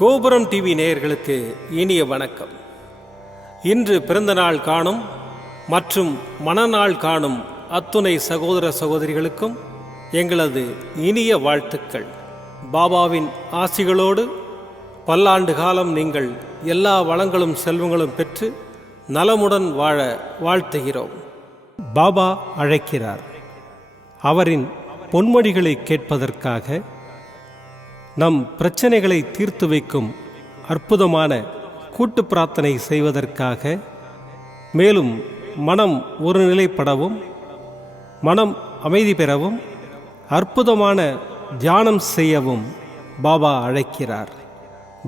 கோபுரம் டிவி நேயர்களுக்கு இனிய வணக்கம். இன்று பிறந்தநாள் காணும் மற்றும் மணநாள் காணும் அத்துணை சகோதர சகோதரிகளுக்கும் எங்களது இனிய வாழ்த்துக்கள். பாபாவின் ஆசிகளோடு பல்லாண்டு காலம் நீங்கள் எல்லா வளங்களும் செல்வங்களும் பெற்று நலமுடன் வாழ வாழ்த்துகிறோம். பாபா அழைக்கிறார். அவரின் பொன்மொழிகளை கேட்பதற்காக, நம் பிரச்சனைகளை தீர்த்து வைக்கும் அற்புதமான கூட்டு பிரார்த்தனை செய்வதற்காக, மேலும் மனம் ஒருநிலைப்படவும் மனம் அமைதி பெறவும் அற்புதமான தியானம் செய்யவும் பாபா அழைக்கிறார்.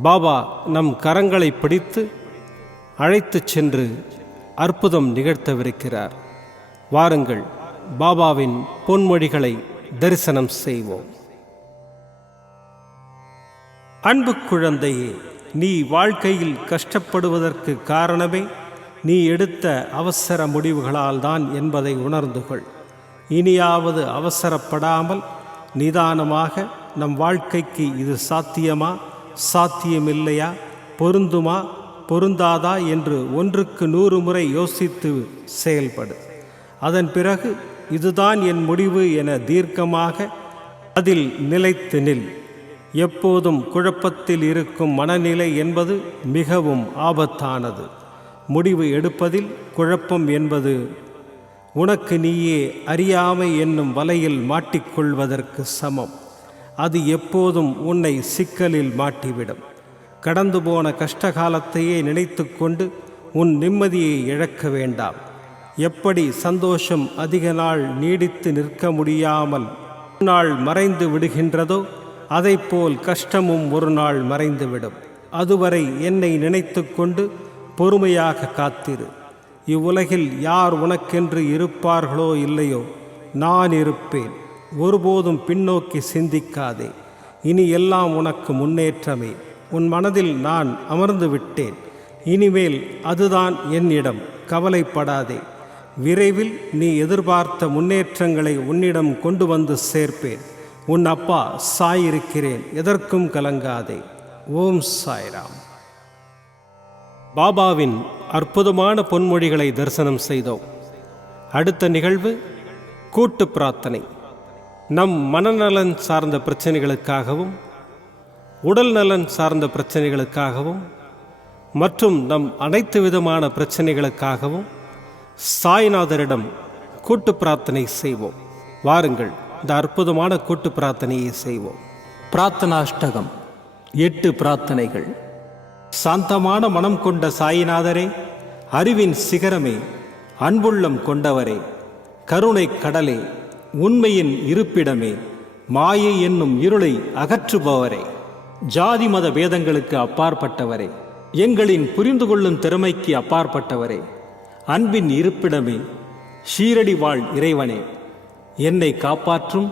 பாபா நம் கரங்களை பிடித்து அழைத்துச் சென்று அற்புதம் நிகழ்த்தவிருக்கிறார். வாருங்கள், பாபாவின் பொன்மொழிகளை தரிசனம் செய்வோம். அன்பு குழந்தையே, நீ வாழ்க்கையில் கஷ்டப்படுவதற்கு காரணமே நீ எடுத்த அவசர முடிவுகளால் தான் என்பதை உணர்ந்து கொள். இனியாவது அவசரப்படாமல் நிதானமாக நம் வாழ்க்கைக்கு இது சாத்தியமா, சாத்தியமில்லையா, பொருந்துமா, பொருந்தாதா என்று 1க்கு 100 முறை யோசித்து செயல்படு. அதன் பிறகு இதுதான் என் முடிவு என தீர்க்கமாக அதில் நிலைத்து நில். எப்போதும் குழப்பத்தில் இருக்கும் மனநிலை என்பது மிகவும் ஆபத்தானது. முடிவு எடுப்பதில் குழப்பம் என்பது உனக்கு நீயே அறியாமை என்னும் வலையில் மாட்டிக்கொள்வதற்கு சமம். அது எப்போதும் உன்னை சிக்கலில் மாட்டிவிடும். கடந்து போன கஷ்டகாலத்தையே நினைத்து கொண்டு உன் நிம்மதியை இழக்க வேண்டாம். எப்படி சந்தோஷம் அதிக நாள் நீடித்து நிற்க முடியாமல் ஒரு நாள் மறைந்து விடுகின்றதோ, அதைப்போல் கஷ்டமும் ஒரு நாள் மறைந்துவிடும். அதுவரை என்னை நினைத்து கொண்டு பொறுமையாக காத்திரு. இவ்வுலகில் யார் உனக்கென்று இருப்பார்களோ இல்லையோ, நான் இருப்பேன். ஒருபோதும் பின்னோக்கி சிந்திக்காதே. இனி எல்லாம் உனக்கு முன்னேற்றமே. உன் மனதில் நான் அமர்ந்து விட்டேன். இனிமேல் அதுதான் என்னிடம். கவலைப்படாதே. விரைவில் நீ எதிர்பார்த்த முன்னேற்றங்களை உன்னிடம் கொண்டு வந்து சேர்ப்பேன். உன் அப்பா சாயிருக்கிறேன். எதற்கும் கலங்காதே. ஓம் சாய்ராம். பாபாவின் அற்புதமான பொன்மொழிகளை தரிசனம் செய்தோம். அடுத்த நிகழ்வு கூட்டு பிரார்த்தனை. நம் மனநலன் சார்ந்த பிரச்சனைகளுக்காகவும், உடல் நலன் சார்ந்த பிரச்சனைகளுக்காகவும் மற்றும் நம் அனைத்து விதமான பிரச்சனைகளுக்காகவும் சாய்நாதரிடம் கூட்டு பிரார்த்தனை செய்வோம். வாருங்கள், இந்த அற்புதமான கூட்டு பிரார்த்தனையை செய்வோம். பிரார்த்தனாஷ்டகம். 8 பிரார்த்தனைகள். சாந்தமான மனம் கொண்ட சாயிநாதரே, அறிவின் சிகரமே, அன்புள்ளம் கொண்டவரே, கருணை கடலே, உண்மையின் இருப்பிடமே, மாயை என்னும் இருளை அகற்றுபவரே, ஜாதி மத பேதங்களுக்கு அப்பாற்பட்டவரே, எங்களின் புரிந்து கொள்ளும் திறமைக்கு அப்பாற்பட்டவரே, அன்பின் இருப்பிடமே, ஷீரடி வாழ் இறைவனே, என்னை காப்பாற்றும்,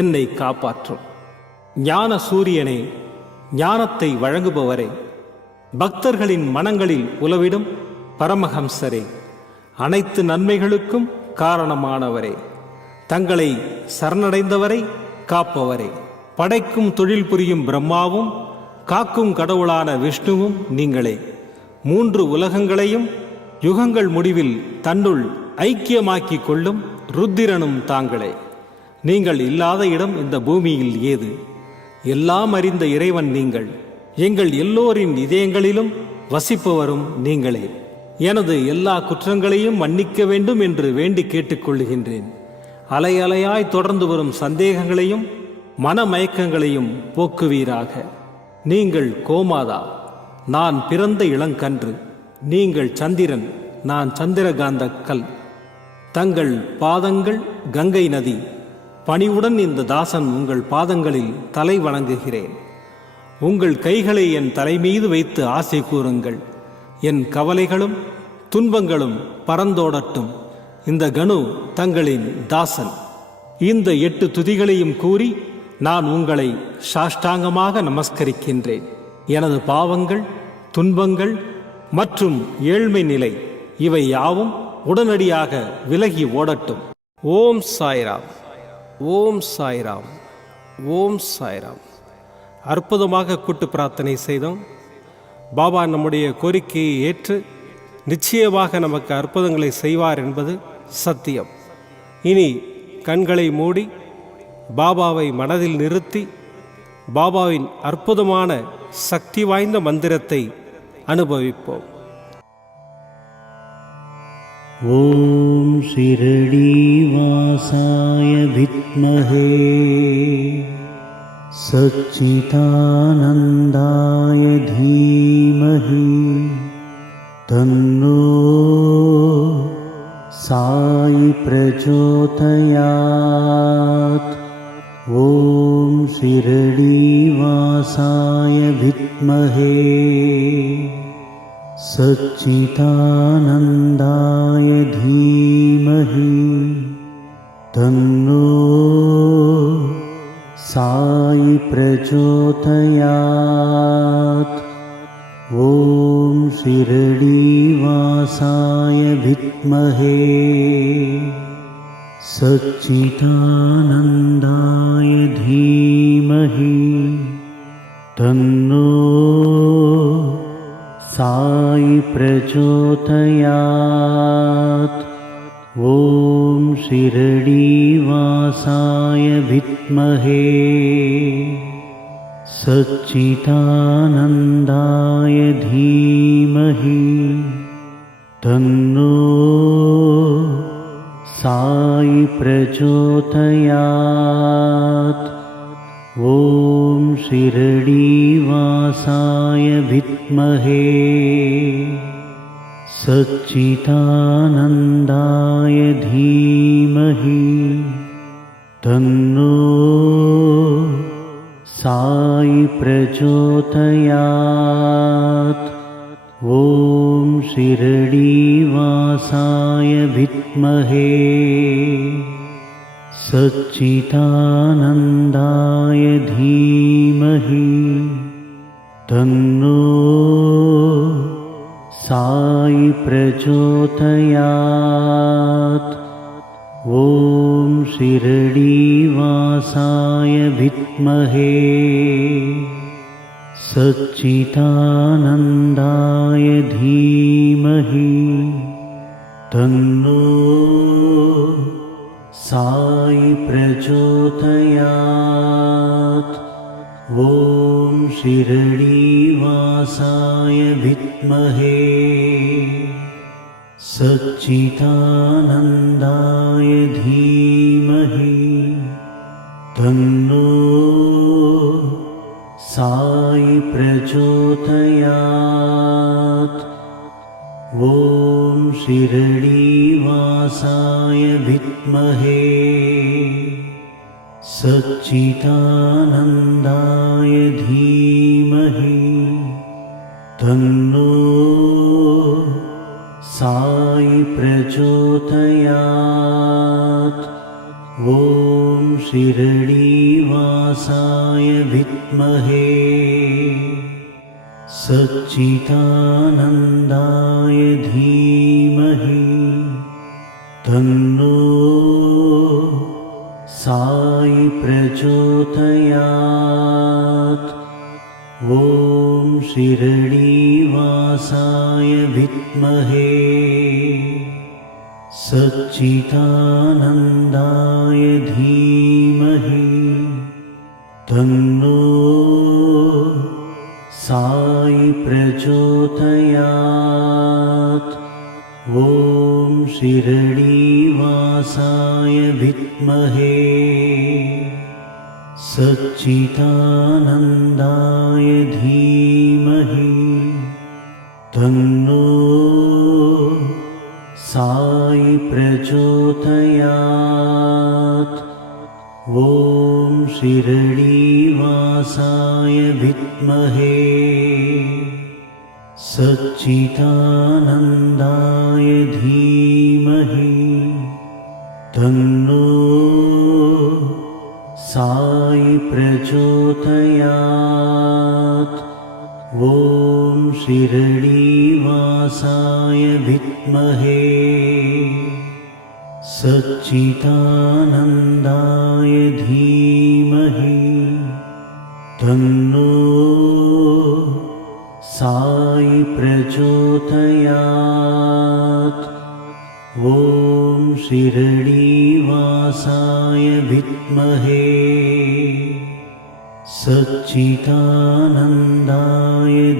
என்னை காப்பாற்றும். ஞான சூரியனே, ஞானத்தை வழங்குபவரே, பக்தர்களின் மனங்களில் உலவிடும் பரமஹம்சரே, அனைத்து நன்மைகளுக்கும் காரணமானவரே, தங்களை சரணடைந்தவரை காப்பவரே, படைக்கும் தொழில் புரியும் பிரம்மாவும் காக்கும் கடவுளான விஷ்ணுவும் நீங்களே. 3 உலகங்களையும் யுகங்கள் முடிவில் தன்னுள் ஐக்கியமாக்கிக் கொள்ளும் ருத்திரனும் தாங்களே. நீங்கள் இல்லாத இடம் இந்த பூமியில் ஏது? எல்லாம் அறிந்த இறைவன் நீங்கள். எங்கள் எல்லோரின் இதயங்களிலும் வசிப்பவரும் நீங்களே. எனது எல்லா குற்றங்களையும் மன்னிக்க வேண்டும் என்று வேண்டி கேட்டுக்கொள்ளுகின்றேன். அலை அலையாய் தொடர்ந்து வரும் சந்தேகங்களையும் மனமயக்கங்களையும் போக்குவீராக. நீங்கள் கோமாதா, நான் பிறந்த இளங்கன்று. நீங்கள் சந்திரன், நான் சந்திரகாந்த கல். தங்கள் பாதங்கள் கங்கை நதி. பணிவுடன் இந்த தாசன் உங்கள் பாதங்களில் தலை வணங்குகிறேன். உங்கள் கைகளை என் தலைமீது வைத்து ஆசை கூறுங்கள். என் கவலைகளும் துன்பங்களும் பறந்தோடட்டும். இந்த கணு தங்களின் தாசன். இந்த 8 துதிகளையும் கூறி நான் உங்களை சாஷ்டாங்கமாக நமஸ்கரிக்கின்றேன். எனது பாவங்கள், துன்பங்கள் மற்றும் ஏழ்மை நிலை இவை யாவும் உடனடியாக விலகி ஓடட்டும். ஓம் சாய்ராம். ஓம் சாய்ராம். ஓம் சாய்ராம். அற்புதமாக கூட்டு பிரார்த்தனை செய்தோம். பாபா நம்முடைய கோரிக்கையை ஏற்று நிச்சயமாக நமக்கு அற்புதங்களை செய்வார் என்பது சத்தியம். இனி கண்களை மூடி பாபாவை மனதில் நிறுத்தி பாபாவின் அற்புதமான சக்தி வாய்ந்த மந்திரத்தை அனுபவிப்போம். ஓம் ஷிரடி வாசாய வித்மஹே சச்சிதானந்தாய தீமஹி தன்னோ சாயி பிரச்சோதயாத். ஓம் ஷிரடி வாசாய வித்மஹே சச்சிதானந்தாய தீமஹி தன்னோ சாயி பிரச்சோதயாத். ஓம் ஷிரடி வாசாய வித்மஹே சச்சிதானந்தாய தீமஹி தன்னோ சாயி பிரச்சோதயாத். ஓம் ஷிரடி வாசாய வித்மஹே சச்சிதானந்தாய தீமஹி தன்னோ சாயி பிரச்சோதயாத். ஓம் ஷிரடி வாசாய வித்மஹே சச்சிதானந்தாய தீமஹி தன்னோ சாயி பிரச்சோதயாத். ஓம் ஷிரடி வாசாய வித்மஹே சச்சிதானந்தாய தீமஹி தன்னோ சாயி பிரச்சோதயாத். ஓம் ஷிரடி வாசாய வித்மஹே சச்சிதானந்தாய தீமஹி தன்னோ சாயி பிரச்சோதயாத். ஓம் ஷிரடி வாசாய வித்மஹே சச்சிதானந்தாய தீமஹி தன்னோ சாயி பிரச்சோதயாத். ஓம் ஷிரடி வாசாய வித்மஹே சச்சிதானந்தாய தீமஹி தன்னோ சாயி பிரச்சோதயாத். ஓம் ஷிரடி வாசாய வித்மஹே சச்சிதானந்தாய தீமஹி தன்னோ சாயி பிரச்சோதயாத். ஓம் ஷிரடி வாசாய வித்மஹே சச்சிதானந்தாய தீமஹி தன்னோ சாயி பிரச்சோதயாத். ஓம் ஷிரடி வாசாய வித்மஹே சச்சிதானந்தாய தீமஹி தன்னோ சாயி பிரச்சோதயாத். ஓம் ஷிரடி வாசாய வித்மஹே சச்சிதானந்தாய தீமஹி தன்னோ சாயி பிரச்சோதயாத். ஓம் ஷிரடி வாசாய வித்மஹே சச்சிதானந்தாய தீமஹி தன்னோ प्रचोदयात्। ॐ शिरडीवासाय विद्महे सच्चिदानन्दाय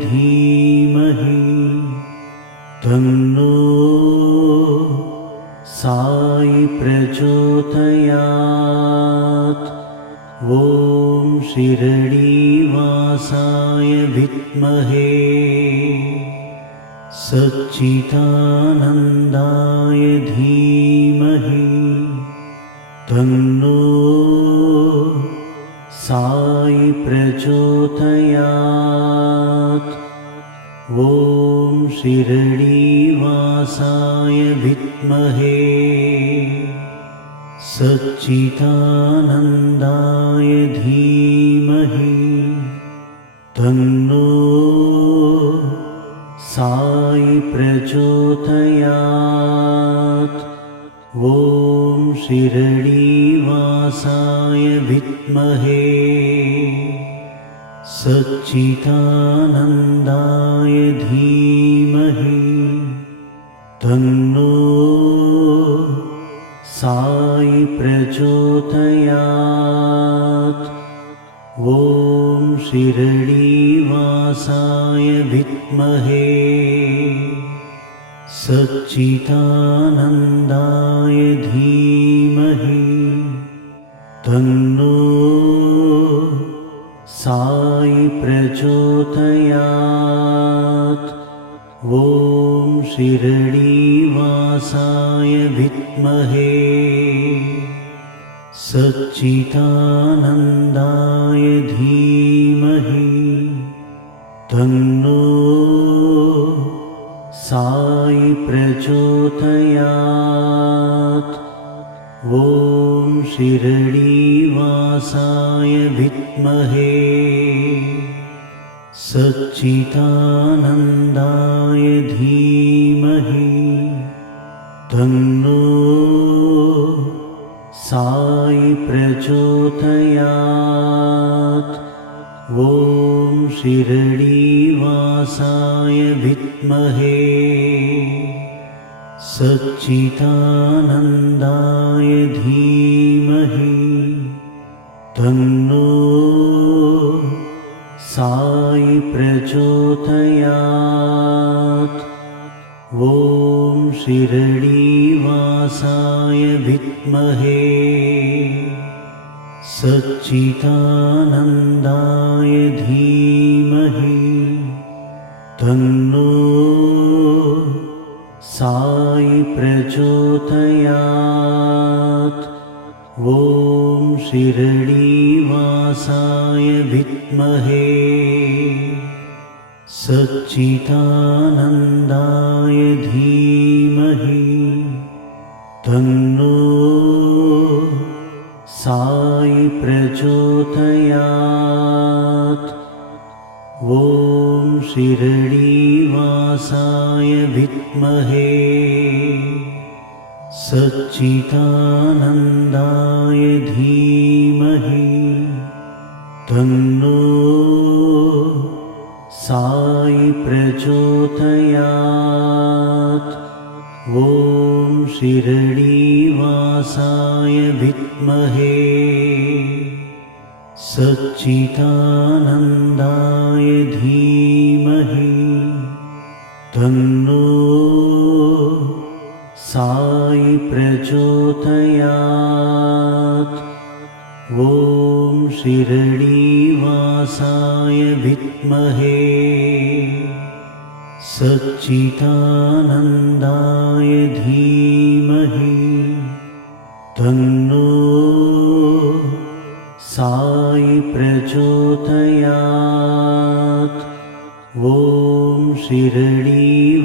धीमहि तन्नो साई प्रचोदयात्। ॐ शिरडीवासाय विद्महे सच्चिदानन्दाय धीमहि तन्नो साई प्रचोदयात्। ॐ शिरडीवासाय विद्महे सच्चिदानन्दाय धीमहि तन्नो साई प्रचोदयात्। ॐ शिरडीवासाय विद्महे सच्चिदानन्दाय धीमहि तन्नो साई प्रचोदयात्। ॐ शिरडीवासाय विद्महे सच्चिदानन्दाय धीमहि तन्नो साई प्रचोदयात्। ॐ शिरडीवासाय विद्महे सच्चिदानन्दाय धीमहि तन्नो साई प्रचोदयात्। ॐ शिरडीवासाय विद्महे सच्चिदानन्दाय धीमहि तन्नो साई प्रचोदयात्। ॐ शिरडीवासाय विद्महे सच्चिदानन्दाय धीमहि तन्नो साई प्रचोदयात्। ॐ शिरडीवासाय विद्महे सच्चिदानन्दाय धीमहि तन्नो साई प्रचोदयात्। ॐ शिरडीवासाय विद्महे सच्चिदानन्दाय धीमहि तन्नो साई प्रचोदयात्। ॐ शिरडीवासाय विद्महे सच्चिदानन्दाय धीमहि तन्नो साई प्रचोदयात्। ॐ शिरडीवासाय विद्महे सच्चिदानन्दाय धीमहि तन्नो साई प्रचोदयात्। ॐ शिरडीवासाय विद्महे सच्चिदानन्दाय धीमहि तन्नो साई प्रचोदयात्। ॐ शिरडीवासाय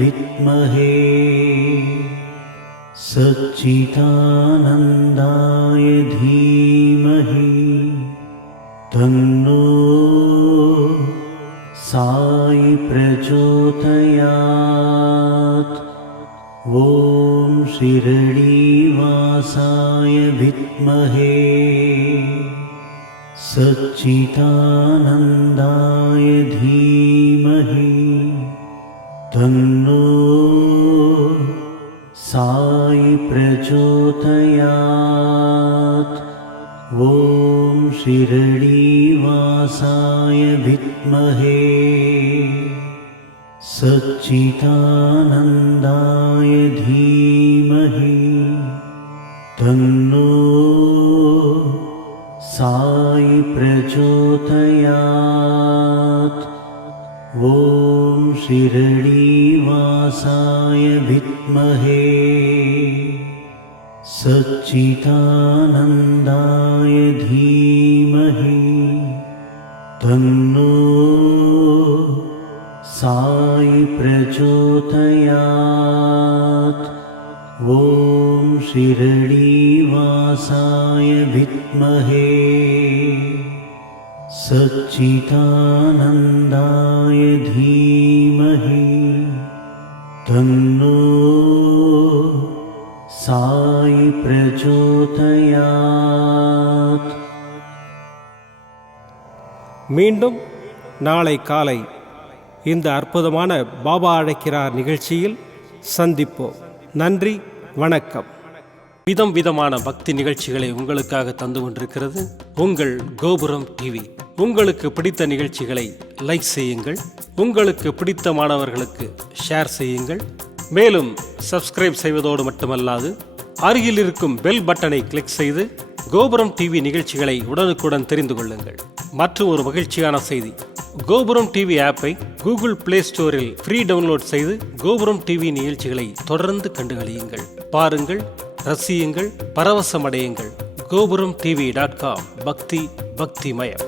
विद्महे सच्चिदानन्दाय धीमहि तन्नो साई प्रचोदयात्। ॐ शिरडीवासाय विद्महे सच्चिदानन्दाय धीमहि तन्नो साई प्रचोदयात्। ॐ शिरडीवासाय विद्महे सच्चिदानन्दाय धीमहि तन्नो साई प्रचोदयात्। ॐ शिरडीवासाय विद्महे सच्चिदानन्दाय धीमहि तन्नो साई प्रचोदयात्। ॐ शिरडीवासाय विद्महे सच्चिदानन्दाय धीमहि तन्नो साई प्रचोदयात्। மீண்டும் நாளை காலை இந்த அற்புதமான பாபா அழைக்கிறார் நிகழ்ச்சியில் சந்திப்போம். நன்றி, வணக்கம். விதம் விதமான பக்தி நிகழ்ச்சிகளை உங்களுக்காக தந்து கொண்டிருக்கிறது உங்கள் கோபுரம் டிவி. உங்களுக்கு பிடித்த நிகழ்ச்சிகளை லைக் செய்யுங்கள், உங்களுக்கு பிடித்த மாணவர்களுக்கு ஷேர் செய்யுங்கள். மேலும் சப்ஸ்கிரைப் செய்வதோடு மட்டுமல்லாது அருகில் இருக்கும் பெல் பட்டனை கிளிக் செய்து கோபுரம் டிவி நிகழ்ச்சிகளை உடனுக்குடன் தெரிந்து கொள்ளுங்கள். மற்றும் ஒரு மகிழ்ச்சியான செய்தி, கோபுரம் டிவி ஆப்பை கூகுள் பிளே ஸ்டோரில் ஃப்ரீ டவுன்லோட் செய்து கோபுரம் டிவி நிகழ்ச்சிகளை தொடர்ந்து கண்டுகளியுங்கள், பாருங்கள், ரசியுங்கள், பரவசமடையுங்கள். gopuramtv.com பக்தி பக்திமயம்.